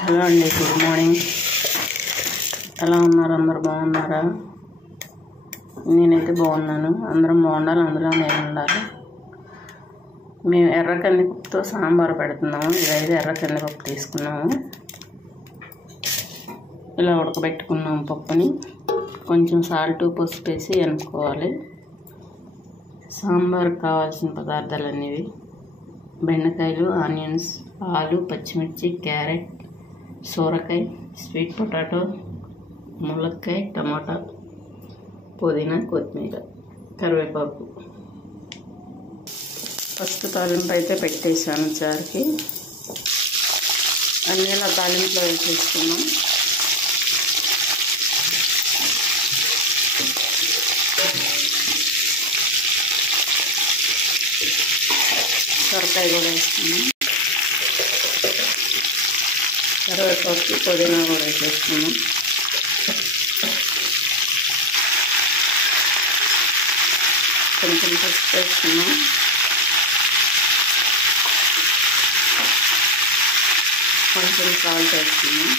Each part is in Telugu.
హలో అండి, గుడ్ మార్నింగ్. ఎలా ఉన్నారు? అందరు బాగున్నారా? నేనైతే బాగున్నాను. అందరం బాగుండాలి, అందులో నేను ఉండాలి. మేము ఎర్ర కందిపప్పుతో సాంబార్ పెడుతున్నాము. ఇదైతే ఎర్ర కందిపప్పు తీసుకున్నాము. ఇలా ఉడకబెట్టుకున్నాము పప్పుని. కొంచెం సాల్ట్ పసుపు వేసి ఎనుకోవాలి. సాంబార్కి కావాల్సిన పదార్థాలు అనేవి: బెండకాయలు, ఆనియన్స్, ఆలు, పచ్చిమిర్చి, క్యారెట్, సోరకాయ, స్వీట్ పొటాటో, ములక్కాయ, టమాటా, పుదీనా, కొత్తిమీర, కరివేపాకు. ఫస్ట్ తాలింపు అయితే పెట్టేసాను జార్కి. అన్నీ ఇలా తాలింపులో వేసేసుకున్నాం. సొరకాయ కూడా వేసుకున్నాం. కరివేపాకు, పుదీనా కూడా వేసేసుకున్నాం. కొంచెం పసుపు వేసుకున్నాం. కొంచెం సాల్ట్ వేసుకున్నాం.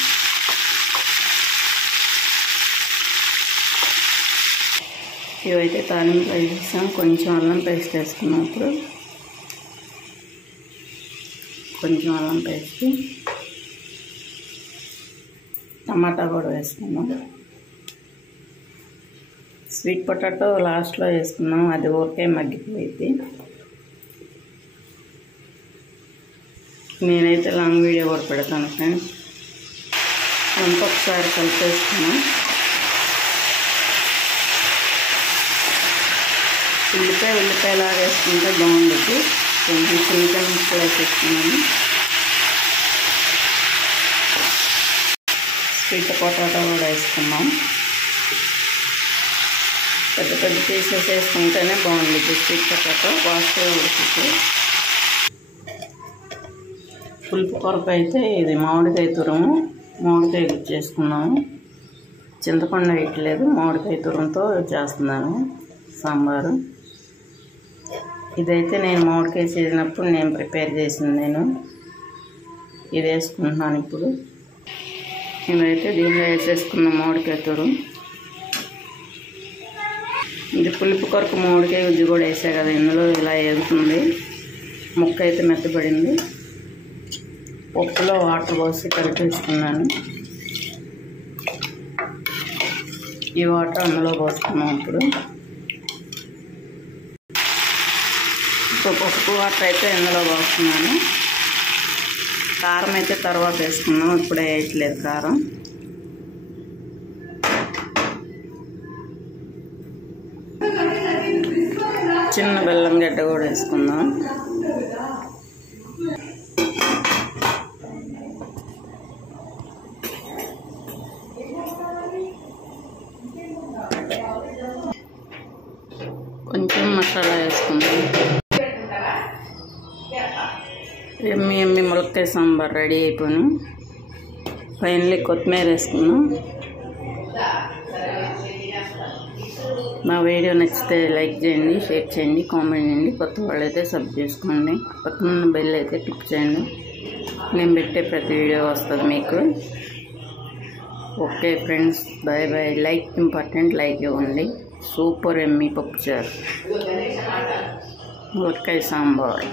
ఇవైతే తాలింపు వేసేసాం. కొంచెం అల్లం పేస్ట్ వేసుకున్నాం. ఇప్పుడు కొంచెం అల్లం పేస్ట్, టమాటా కూడా వేసుకున్నాం. స్వీట్ పొటాటో లాస్ట్లో వేసుకున్నాం, అది ఊరికే మగ్గిపోయింది. నేనైతే లాంగ్ వీడియో కూడా పెడతాను ఫ్రెండ్స్. ఇంకొకసారి కలిపేసుకున్నాం. ఉల్లిపాయలాగా వేసుకుంటే బాగుంటుంది. కొంచెం చిన్న ముక్కలు వేసేసుకున్నాము. స్వీట్ పొటాటో కూడా వేసుకున్నాం. పెద్ద పెద్ద పీసెస్ వేసుకుంటేనే బాగుంటుంది స్వీట్ పొటాటో, ఫాస్ట్గా ఉడుకుతుంది. పులుపు కొరకు అయితే ఇది మామిడికాయ తురుము, మామిడికాయ చేసుకున్నాము. చింతపండు వేయట్లేదు, మామిడికాయ తురుముతో చేస్తున్నాను సాంబారు. ఇదైతే నేను మామిడికాయ చేసినప్పుడు నేను ప్రిపేర్ చేసింది. నేను ఇది వేసుకుంటున్నాను ఇప్పుడు. ఇదైతే దీనిలో వేసేసుకున్న మామిడికాయ తురుము. ఇది పులుపు కొరకు మామిడికాయ గుజ్జు కూడా వేసా కదా, ఇందులో ఇలా వేగుతుంది. ముక్క అయితే మెత్తబడింది. పప్పులో వాటర్ పోసి కలిపేసుకున్నాను. ఈ వాటర్ అందులో పోసుకున్నాం. ఇప్పుడు పప్పు వాటర్ అయితే ఇందులో పోస్తున్నాను. కారం అయితే తర్వాత వేసుకున్నాం, ఇప్పుడే వేయట్లేదు కారం. చిన్న బెల్లం గడ్డ కూడా వేసుకుందాం. కొంచెం మసాలా వేసుకుందాం. ఎమ్మి ములక్కాయ సాంబార్ రెడీ అయిపోయి ఫైనల్లీ కొత్తిమీర వేసుకున్నాం. నా వీడియో నచ్చితే లైక్ చేయండి, షేర్ చేయండి, కామెంట్ చేయండి. కొత్త వాళ్ళైతే సబ్ చేసుకోండి. పక్కన బెల్ అయితే క్లిక్ చేయండి. నేను పెట్టే ప్రతి వీడియో వస్తుంది మీకు. Okay friends, bye bye. Like important, like ఇవ్వండి. సూపర్ ఎమ్మి పప్పుచారు, ములక్కాయ సాంబార్.